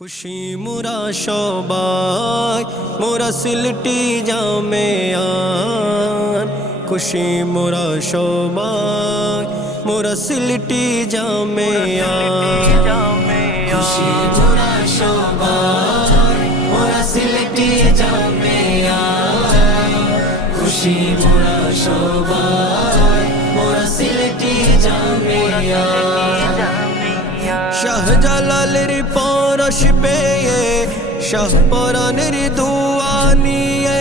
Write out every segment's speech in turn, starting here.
খুশি মোরা সবাই মোরা সিলটি জামে আন। খুশি মোরা সবাই মোরা সিলটি জামে আন। খুশি মোরা সবাই মোরা সিলটি জামে আন। খুশি মোরা সবাই মোরা সিলটি জামে আন। পরশ পেয়ে শাহপরানের দুয়া নিয়ে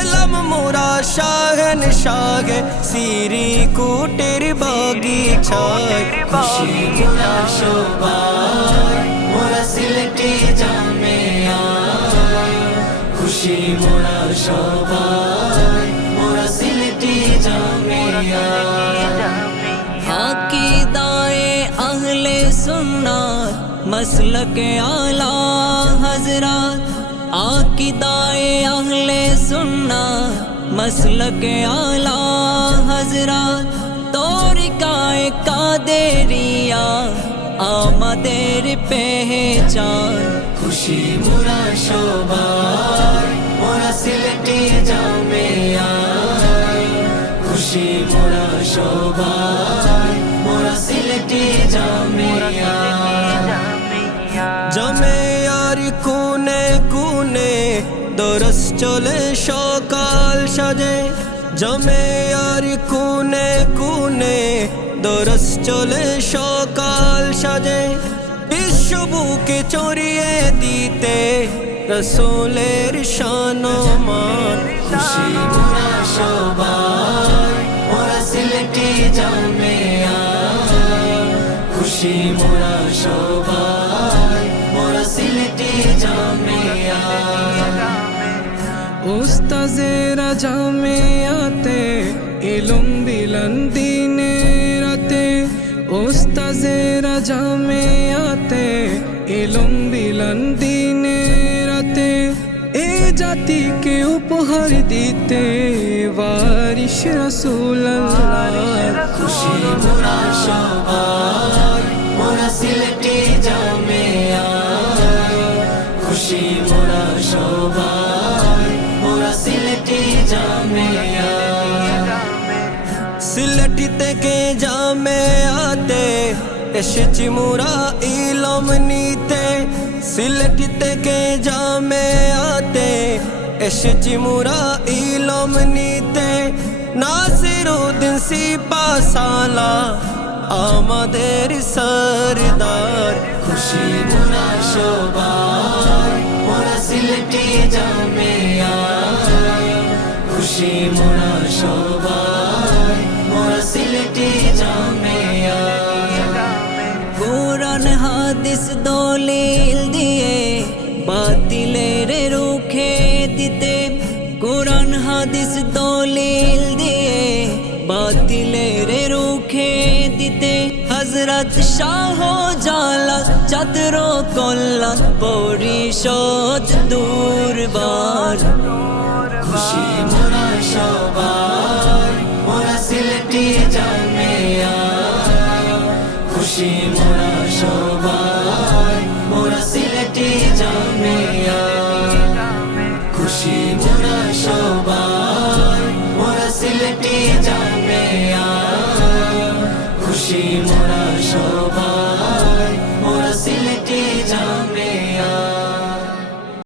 এলাম মোরা শাহেন শাহে সিরি কুটির বাগিচায়। খুশি মোরা সবাই মোরা সিলেটি জামে খুশি মোরা সবাই। মোরা সিলেটি জামে আকিদায়ে আহলে সুন্নাত মসলকে আলা হজরত আকিদায়ে আহলে সুন্নাত মসলকে আলা হজরত তরিকায়ে কাদেরিয়া আমাদের পেহচান খুশি মোরা সবাই মোরা সিলেটি জামিয়া খুশি মোরা সবাই মোরা সিলেটি জামিয়া জামিয়ার কোনে কোনে দরস চলে সকাল সাজে। জামিয়ার কোনে কোনে দরস চলে সকাল সাজে। বিশ্ব বুকে চড়িয়ে দিতে রসুলের শানমান খুশি মোরা সবাই মোরা জামিয়া খুশি মোরা সবাই। জামিয়া। উস্তাজেরা জামেয়াতে এলম দিলান দিনে রাতে উস্তাজেরা জামেয়াতে এলম দিলান দিনে রাতে এ জাতিকে উপহার দিতে বারিশ রসুল্লাহ খুশি, মোরা সবাই। মোরা সিলেটি জামিয়া। সিলেটি থেকে জামে আতে এসেছি মোরা ইলম নিতে। সিলেটি থেকে জামে আতে এসেছি মোরা ইলম নিতে। নাসিরুদ্দিন সিপাসালা আমাদের সরদার। খুশি মোরা সবাই। সিলেটি জামিয়া কোরআন হাদিস দলিল দিয়ে বাতিলের রুখে দিতে কোরআন হাদিস দলিল দিয়ে বাতিলের রুখে দিতে হজরত শাহ জালা চত্র কল্যাণ পরিষদ দুর্বার খুশি মোরা